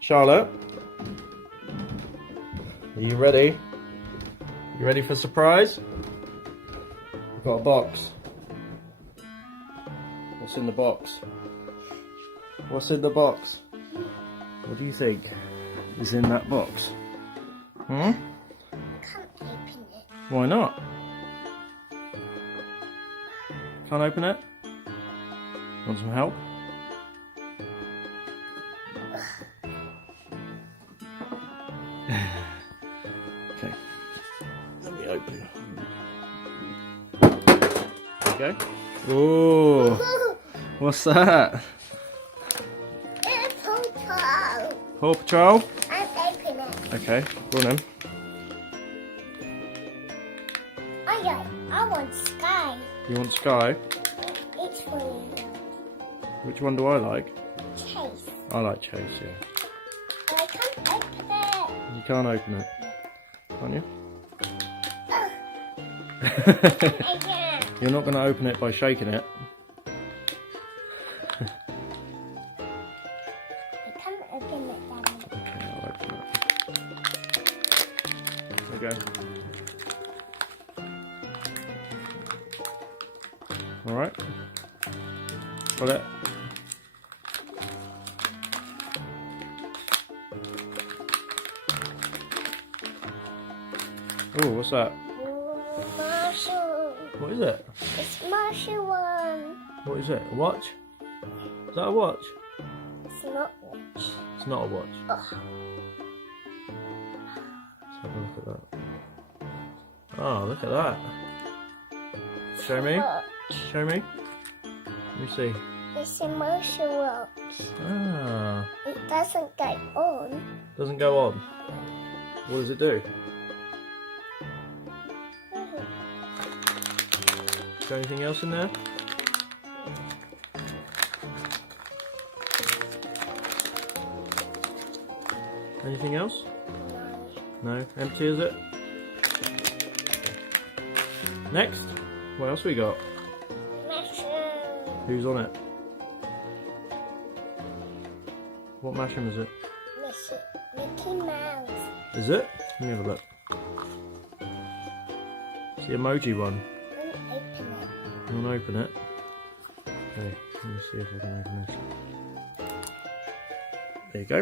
Charlotte, are you ready? You ready for surprise? We've got a box. What's in the box? What's in the box? What do you think is in that box? Hmm? Can't open it. Why not? Can't open it? Want some help? Okay. Let me open. Okay. Ooh. What's that? It's Paw Patrol. Paw Patrol? I'll open it. Okay, go on then. I want Sky. You want Sky? It's for you. Which one do I like? Chase. I like Chase, yeah. I can't open it. You can't open it. Can't you? I can't. You're not going to open it by shaking it. I can't open it, Daddy. Okay, I'll open it. There you go. Alright. Got it. Oh, what's that? Marshall. What is it? It's Marshall one. What is it? A watch? Is that a watch? It's not watch. It's not a watch. Oh. Let's have a look at that. Oh, look at that. Show me. Watch. Show me. Let me see. It's a Marshall watch. Ah. It doesn't go on. Doesn't go on. What does it do? Is there anything else in there? Anything else? No. Empty, is it? Next. What else we got? Mashems. Who's on it? What Mashem is it? Mickey Mouse. Is it? Let me have a look. It's the emoji one. Don't open it. You want to open it? Okay, let me see if I can open this. There you go.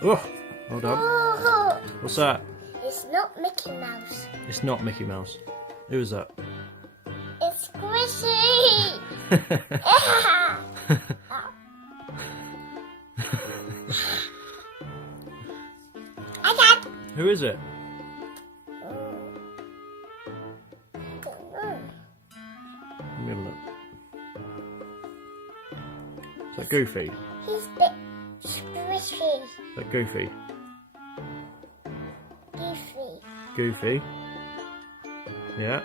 Oh, well done. Oh, What's that? it's not Mickey Mouse. It's not Mickey Mouse. Who is that? It's Squishy. I got. Who is it? Don't know. Let me have a look. Is that Goofy? He's bit squishy. Is that Goofy? Goofy. Goofy. Yeah.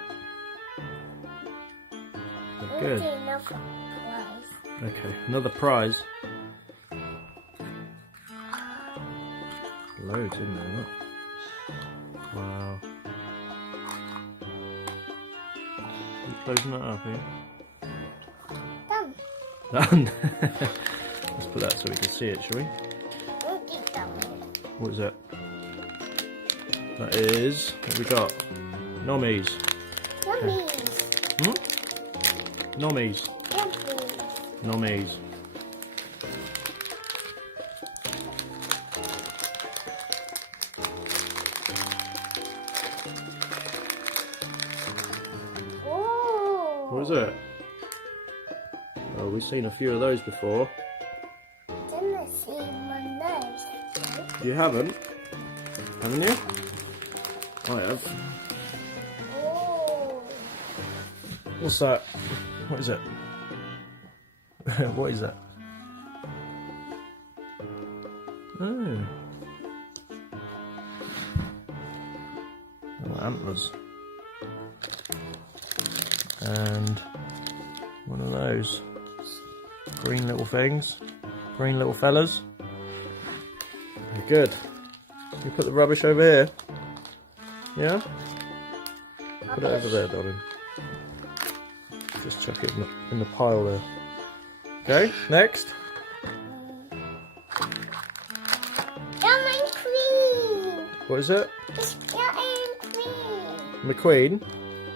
We'll Good. do another prize. Okay, another prize. Loads in there, look. Wow. You closing that up here? Done. Done. Let's put that so we can see it, shall we? We'll do done. What is that? That is, what we got? Nommies. Nommies. Hmm? Nommies. Nommies. Nommies. Ooh. What is it? Oh, we've seen a few of those before. Didn't see my nose. You haven't? Haven't you? I have. Ooh. What's that? What is it? What is that? Oh. Oh, antlers. And one of those green little things. Green little fellas. Very good. You put the rubbish over here. Yeah? Put it over there, darling. Just chuck it in the pile there. Okay, next. What is it? It's getting green. McQueen?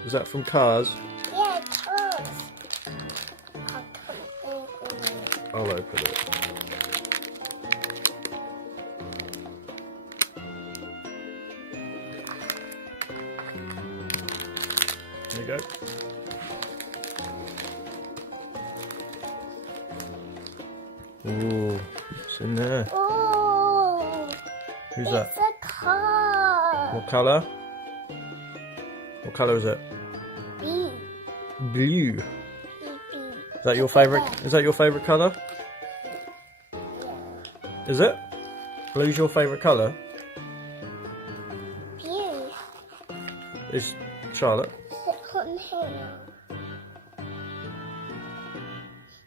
Is that from Cars? Yeah, cars. I can't open it. I'll open it. There you go. Ooh, what's in there? Oh, Who's that? it's a car. What colour? What colour is it? B. Blue. B. Is that your favourite? Is that your favourite colour? Yeah. Is it? Blue's your favourite colour? Blue. Is Charlotte? Is it on here?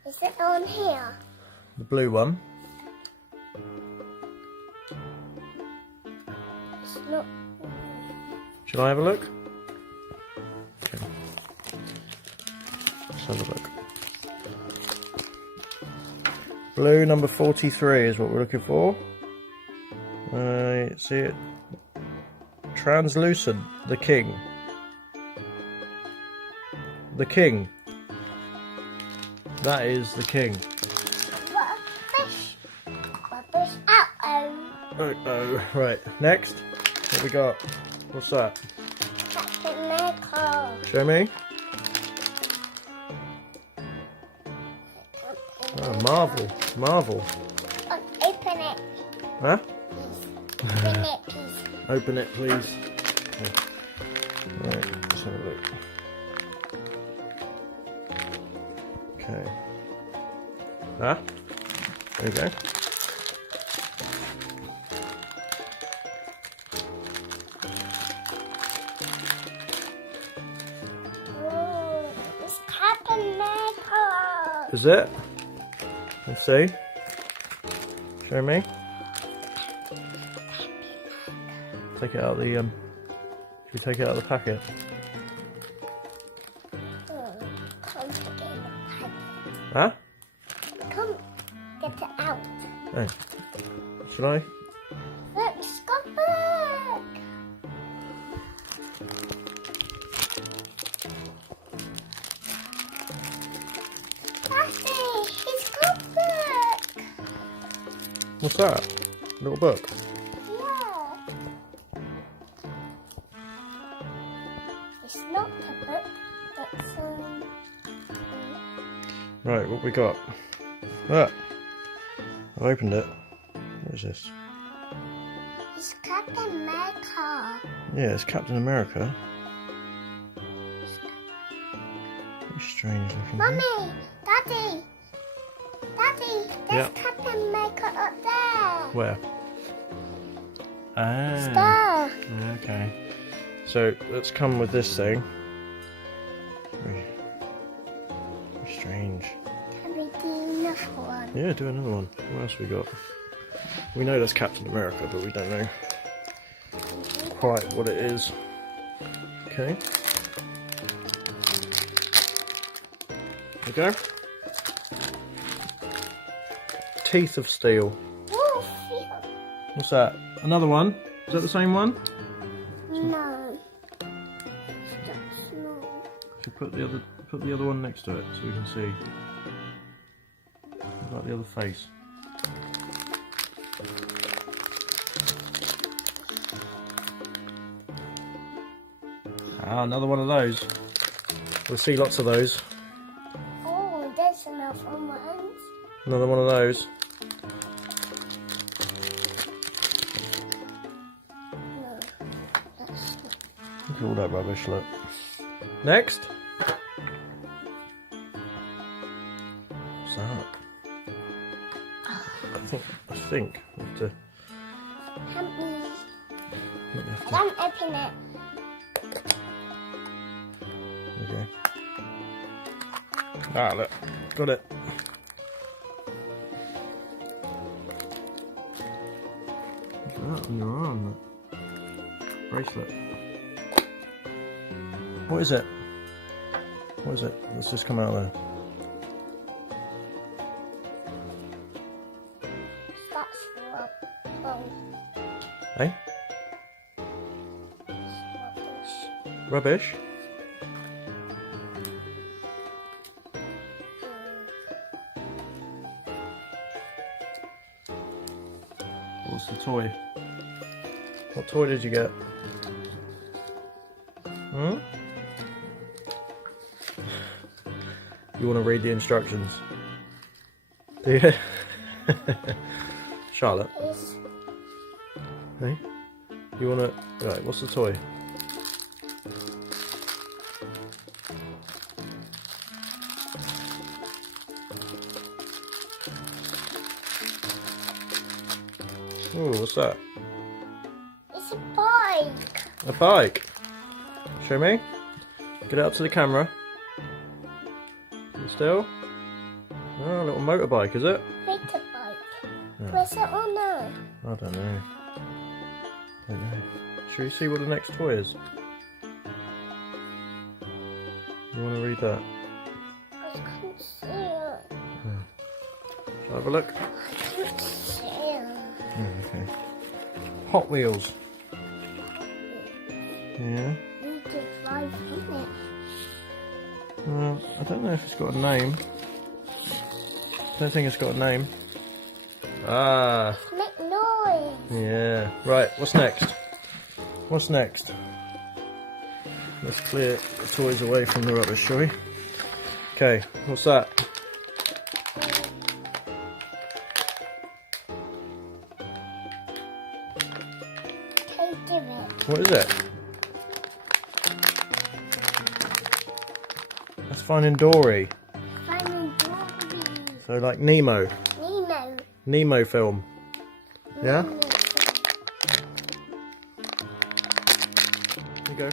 Is it on here? The blue one. It's not. Shall I have a look? Okay. Let's have a look. Blue number 43 is what we're looking for. See it? Translucent, the king. The king. That is the king. What a fish. A fish. Uh-oh. Oh, right. Next, what we got? What's that? Captain America. Show me. Oh, Marvel. Marvel. Open it, Huh? please. Open it, please. Open it, please. Okay. Right, let's have a look. Okay. Ah, there you go. Oh, it's Captain America. Is it? Let's see. Show me. Take it out of the should we take it out of the packet? Oh, come get in the packet. Huh? Come get it out. Oh. Should I? Look, it's got book. Daddy, it's got book. What's that? Little book. Yeah. It's not a book. It's Right, what we got? Look. I've opened it. What is this? it's Captain America. Yeah, it's Captain America. Very strange looking. Mummy, Daddy, there's Yeah. Captain America up there. Where? Ah. Star. Okay. So let's come with this thing. Very strange. Can we do another one? Yeah, do another one. What else we got? We know that's Captain America, but we don't know quite what it is. Okay. There we go. Teeth of Steel. Oh, feel. What's that? Another one? Is that the same one? No. It's small. Should put the other one next to it so we can see. Like the other face. Ah, another one of those. We'll see lots of those. Oh, there's another one. Another one of those. No, that's not. Look at all that rubbish, look. Next. What's that? I think we have to, Help me. we have to, Don't open it. okay. Ah, look, got it. Look at that on your arm, look. Bracelet. What is it? What is it? Let's just come out there. That's rubber. Hey? Rubbish. What's the toy? What toy did you get? Hmm? You want to read the instructions? Do you? Charlotte? It's Hey? You want to... Right, what's the toy? Oh, what's that? a bike. A bike. Show me. Get it up to the camera. Sit still. Oh, a little motorbike, is it? Motorbike. Oh. Where's it on now? I don't know. Should we see what the next toy is? You want to read that? I can't see it. Shall I have a look? I can't see it. Oh, okay. Hot Wheels. Yeah. You could drive in it. I don't know if it's got a name. Don't think it's got a name. Ah. Make noise. Yeah. Right, what's next? What's next? Let's clear the toys away from the rubbish, shall we? Okay, what's that? Okay, do it. What is it? That's Finding Dory. Finding Dory. So like Nemo. Nemo. Nemo film. Yeah? Nemo. Here you go.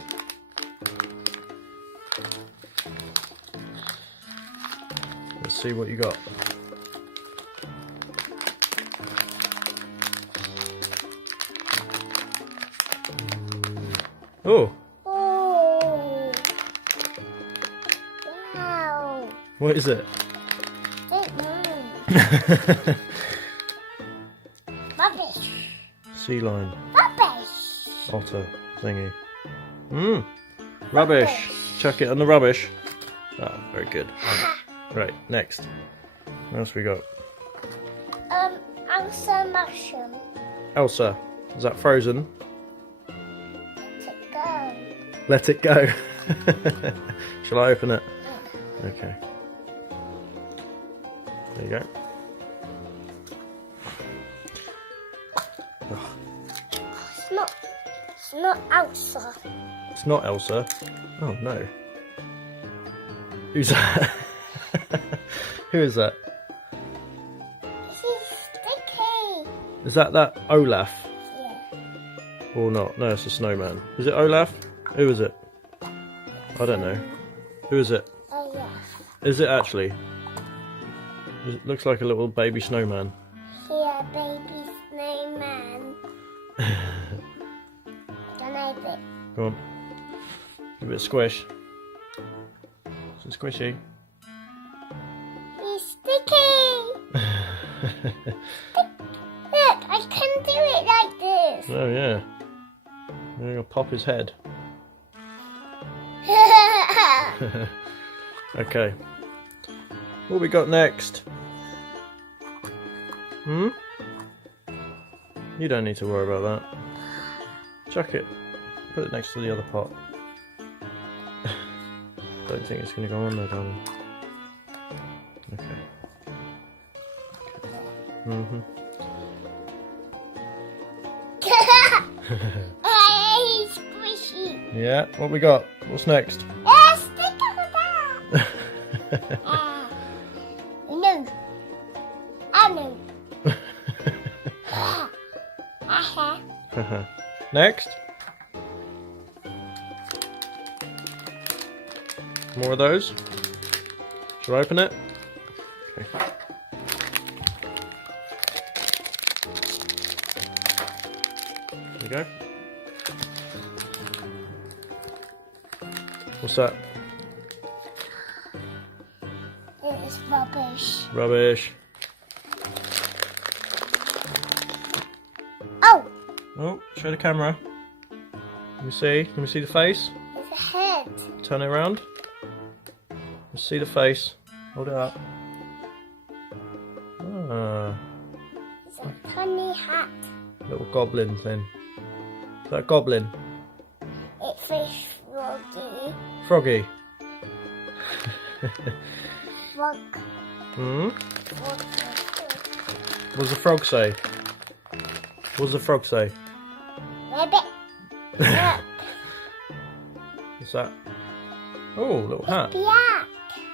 Let's see what you got. Oh, Oh. Wow. what is it? Don't know. Rubbish. Sea lion, Rubbish. otter, thingy. Rubbish. Chuck it on the rubbish. Ah, very good. Right, next. What else we got? Elsa Mashems. Elsa. Is that Frozen? Let it go. Let it go. Shall I open it? Okay. There you go. It's not Elsa. It's not Elsa. Oh no. Who's that? Who is that? This is sticky. Is that Olaf? Yeah. Or not? No, it's a snowman. Is it Olaf? Who is it? I don't know. Who is it? Oh yes. Is it actually? It looks like a little baby snowman. Here, baby snowman. Can I have it? Go on. Give it a squish. It's squishy. He's sticky. Look, I can do it like this. Oh yeah. I'm gonna pop his head. Okay. What we got next? You don't need to worry about that. Chuck it. Put it next to the other pot. Don't think it's gonna go on there, darling. Okay. Hey, he's squishy. Yeah, what we got? What's next? Stick on that. No. I know. Next? More of those? Shall I open it? Okay. There we go. What's that? It's rubbish. Rubbish. Oh, Oh, show the camera. Let me see. Let me see the face. there's a Turn it around. Let's see the face. Hold it up. Ah, It's a funny hat. little goblin thing. Is that a goblin? It's fish froggy. Froggy. Frog. Hmm? Frog. What does the frog say? What does the frog say? Rabbit. Look. What's that? Oh, little hat. Black.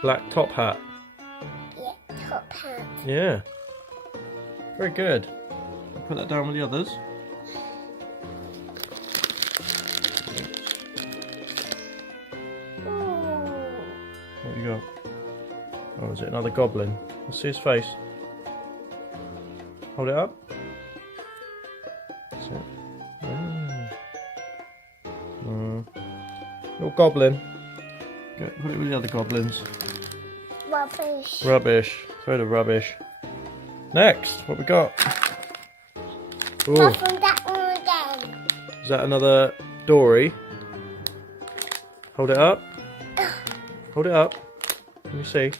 Black top hat. Yeah, top hat. Yeah. Very good. Put that down with the others. Ooh. What you got? Oh, is it another goblin? Let's see his face. Hold it up. That's it. Little goblin. Go, put it with the other goblins. Rubbish. Rubbish. Throw the rubbish. Next, what we got? Ooh, From that one again. is that another Dory? Hold it up. Hold it up. Let me see.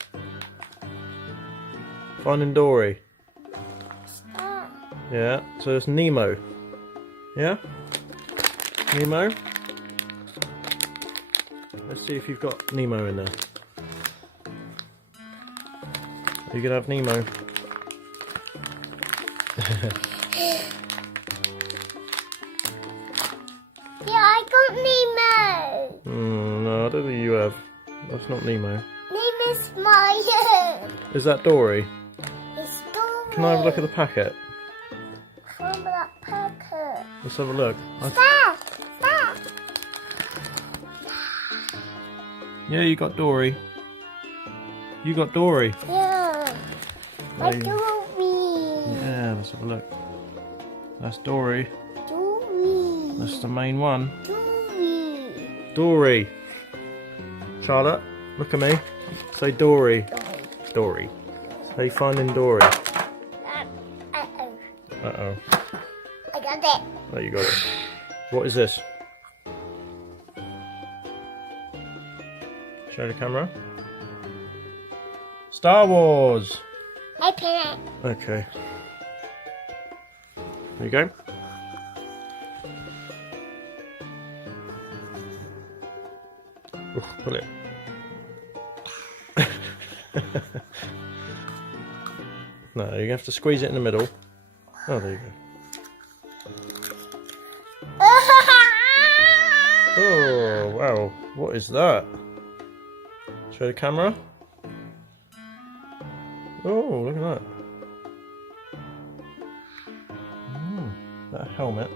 Finding Dory. Ah. Yeah, so there's Nemo. Yeah? Nemo? Let's see if you've got Nemo in there. Are you gonna have Nemo? Yeah, I got Nemo. No, I don't think you have. That's not Nemo. Nemo's my Is that Dory? It's Dory. Can I have a look at the packet? From that packet. Let's have a look. There. There. Yeah, you got Dory. You got Dory. Yeah. My There you- Dory. Yeah, let's have a look. That's Dory. Dory. That's the main one. Dory. Dory. Charlotte, look at me. Say Dory. Dory. Say finding Dory. Uh-oh. Uh-oh. I got it. Oh, you got it. What is this? Show the camera. Star Wars. Open it. Okay. There you go. Oof, pull it. No, you have to squeeze it in the middle. Oh, there you go. Oh, wow. What is that? Show the camera. Oh, look at that. That helmet.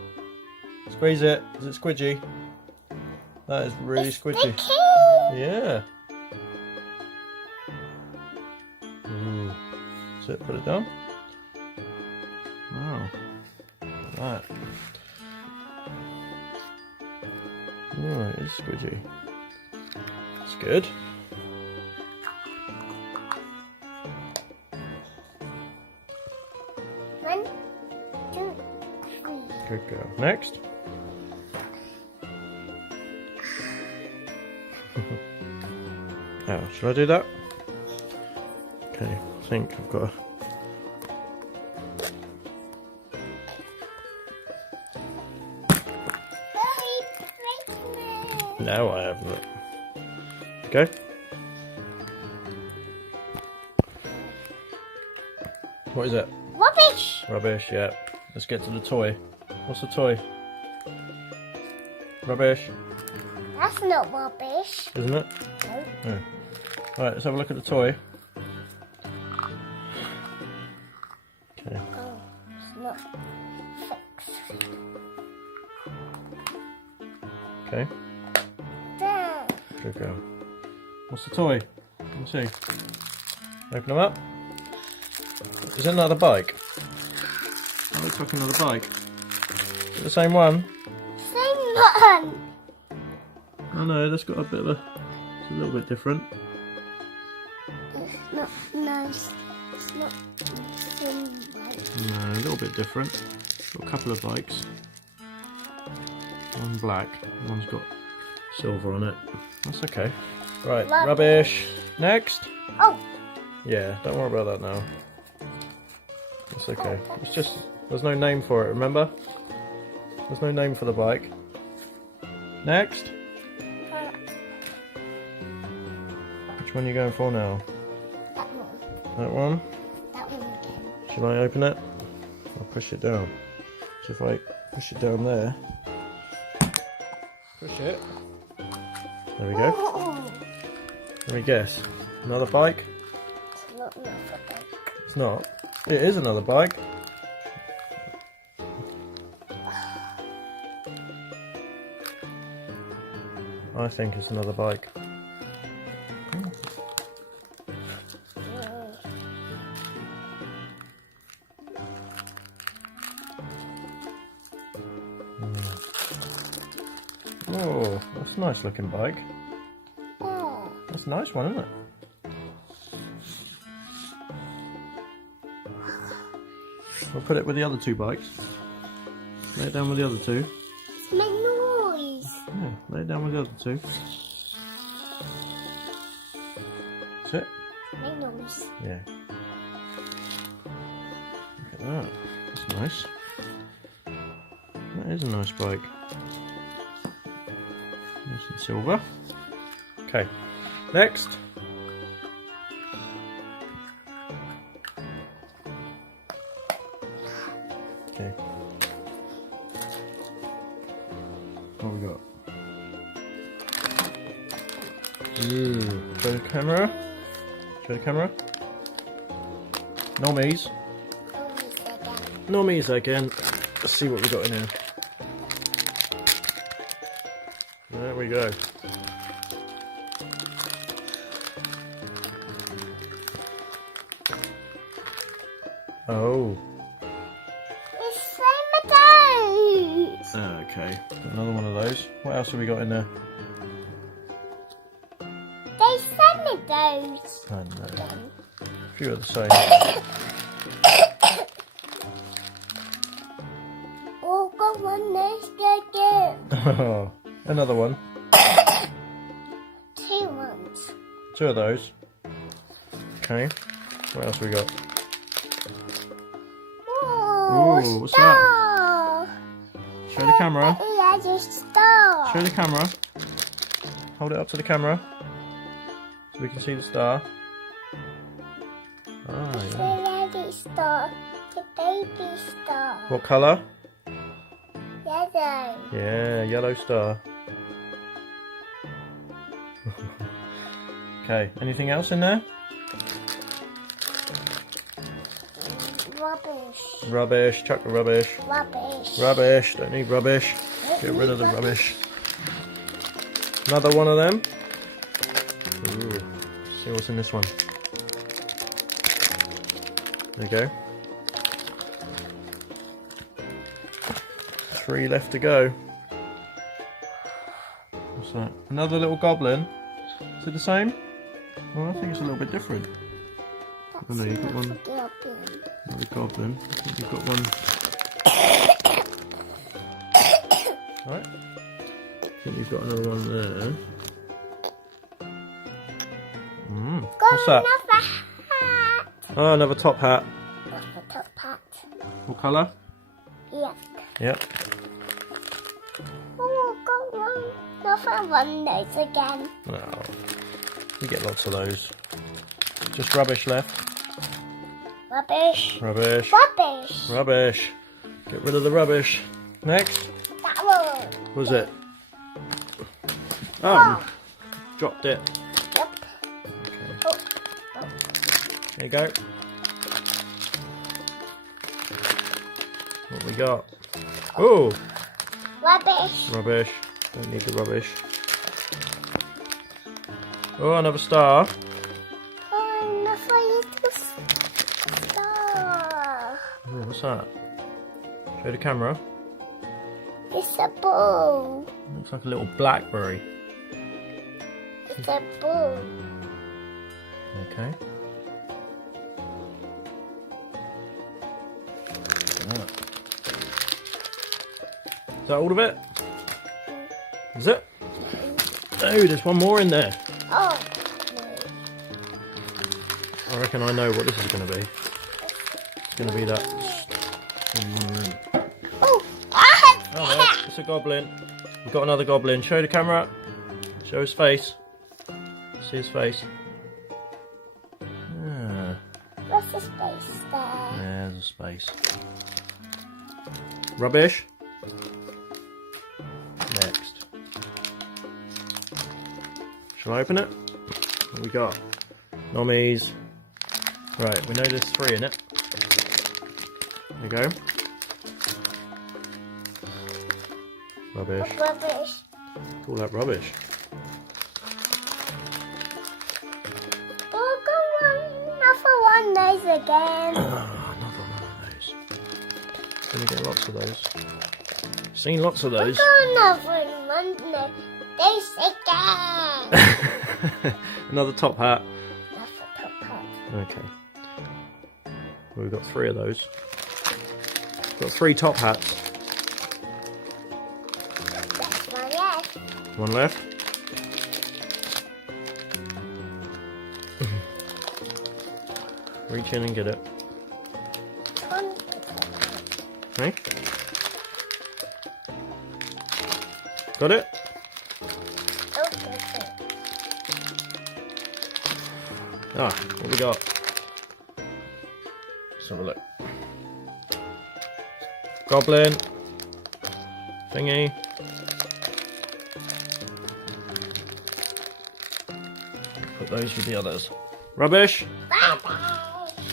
Squeeze it. Is it squidgy? That is really squidgy. Sticky. Yeah. Ooh. That's it. Put it down. Wow. Look at that. Oh, it is squidgy. That's good. One, two, three. Good girl. Next. Now, should I do that? Okay, I think I've got Hurry, No, I haven't. Okay. What is it? Rubbish. Rubbish, yeah. Let's get to the toy. What's the toy? Rubbish, That's not rubbish. isn't it? No. Oh. Right, let's have a look at the toy. Okay. Oh, it's not fixed. Okay. There. Good girl. What's the toy? Let me see. Open them up. Is it another bike? That looks like another bike. Is it the same one? Same one. Oh no, that's got a bit of a... It's a little bit different. It's not nice. It's not the same one. No, a little bit different. Got a couple of bikes. One black, one's got silver on it. That's okay. Right, Rubbish. rubbish. Next. Oh. Yeah, don't worry about that now. It's okay. It's just, there's no name for it, remember? There's no name for the bike. Next. Which one are you going for now? That one. That one? That one again. Should I open it? I'll push it down. So if I push it down there, push it. There we go. Oh. Let me guess. Another bike? It's not another bike. It's not. It is another bike. I think it's another bike. Oh, that's a nice looking bike. Oh. That's a nice one, isn't it? We'll put it with the other two bikes. Lay it down with the other two. It's make noise. Yeah, lay it down with the other two. That's it? Make noise. Yeah. Look at that. That's nice. That is a nice bike. Nice and silver. Okay. Next. Okay. What we got? Ooh. Show the camera. Show the camera. Nommies. Nommies again. Let's see what we got in here. There we go. Oh. It's tomatoes. Okay. Another one of those. What else have we got in there? They tomatoes. I know. A few of the same. Oh, got one next again. Oh, another one. 2 ones. 2 of those. Okay. What else we got? Oh, Ooh, what's star. Show the camera. That's a star. Show the camera. Hold it up to the camera so we can see the star. Ah, The yeah. baby star. The baby star. What colour? Yellow. Yeah, yellow star. Okay, anything else in there? Rubbish. Rubbish, chuck the rubbish. Rubbish. Rubbish, don't need rubbish. Get rid of the rubbish. Another one of them. Ooh, see what's in this one. There you go. 3 left to go. What's that? Another little goblin. Is it the same? Well, I think it's a little bit different. Oh no, you've got one. Another goblin. I think you've got one. Right. I think you've got another one there. What's that? Another hat. Oh, another top hat. Another top hat. What colour? Yep. Yep. Oh, got one. Another one those again. Oh, you get lots of those. Just rubbish left. Rubbish. Rubbish. Rubbish. Rubbish. Get rid of the rubbish. Next. That one. What was it? Oh, dropped it. Yep. Okay. Oh. There you go. What we got? Oh, Rubbish. rubbish. Don't need the rubbish. Oh, another star. Oh, another little star. Oh, what's that? Show the camera. It's a ball. Looks like a little blackberry. It's a ball. Okay. Is that all of it? Is it? Oh, there's one more in there. Oh. I reckon I know what this is going to be. It's going to be that. Oh, Oh no, it's a goblin. We've got another goblin. Show the camera. Show his face. See his face. Ah. What's the space there? There's a space. Rubbish. Next. Shall I open it? What we got? Nommies. Right, we know there's 3 in it. There we go. Rubbish. Rubbish. All that rubbish. Oh, come on. Another one of those again. Another one of those. Gonna get lots of those. Seen lots of those. Another one of those again. Another top hat. Another top hat. Okay. Well, we've got 3 of those. We've got 3 top hats. That's one left. One left. Reach in and get it. Okay. Got it? Ah, what we got? Let's have a look. Goblin. Thingy. Put those with the others. Rubbish.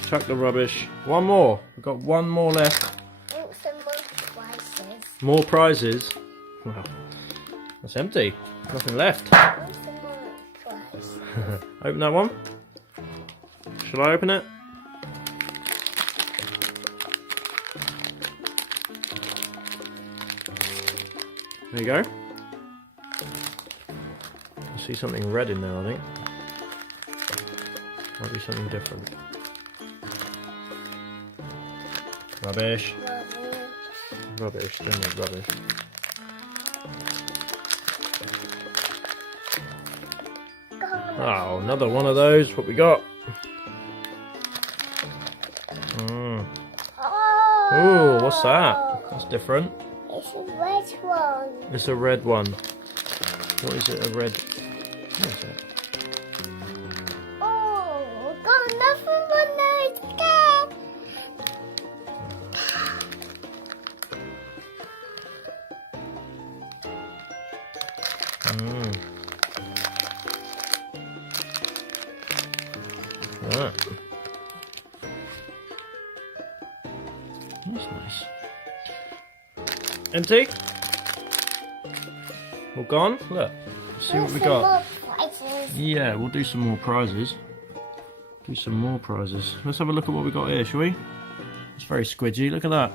Chuck the rubbish. One more. We've got one more left. Some more prizes. More prizes. Wow. That's empty. Nothing left. Some more prizes. Open that one. Shall I open it? There you go. I see something red in there, I think. Might be something different. Rubbish. Rubbish, don't need rubbish. Oh, another one of those. What we got? Ooh, what's that? That's different. It's a red one. It's a red one. What is it? A red. What is it? Oh, we've got another one of those again. Ah. That's nice. Empty? All gone? Look. Let's see what we got. More prizes. Yeah, we'll do some more prizes. Do some more prizes. Let's have a look at what we got here, shall we? It's very squidgy. Look at that.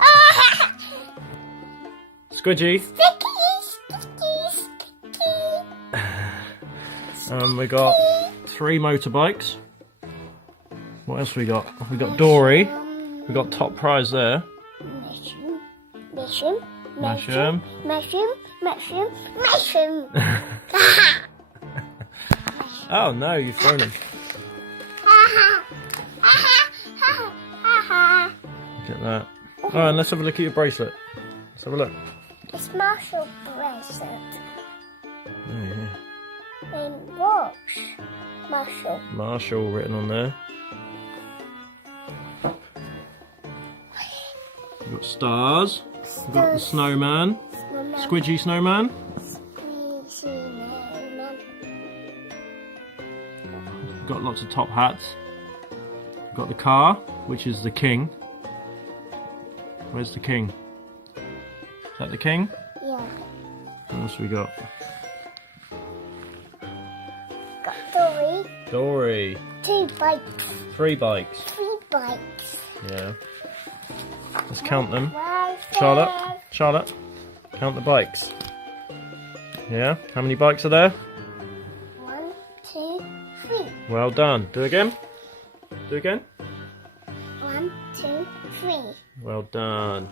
Squidgy. Sticky. We got 3 motorbikes. What else we got? We got Dory. We got top prize there. Mashem. Oh no, you've thrown him. Look at that. Oh, and let's have a look at your bracelet. Let's have a look. It's Marshall bracelet. Oh yeah. And watch. Marshall. Marshall written on there. We've got stars. We've got the snowman. Squidgy snowman. We've got lots of top hats. We've got the car, which is the king. Where's the king? Is that the king? Yeah. What else we got? Got Dory. Dory. 2 bikes. 3 bikes. 3 bikes. Yeah. Let's count them. Right Charlotte, count the bikes. Yeah, how many bikes are there? 1, 2, 3. Well done. Do again. Do again. 1, 2, 3. Well done.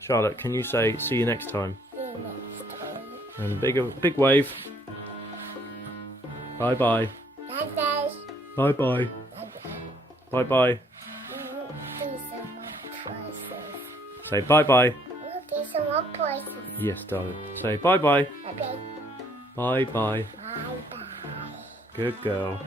Charlotte, can you say see you next time? See you next time. And big wave. Bye bye. Bye-bye. Bye bye. Bye bye. These are more places. Say bye bye. These are more places. Yes, darling. Say bye bye. Okay. Bye bye. Bye-bye. Good girl.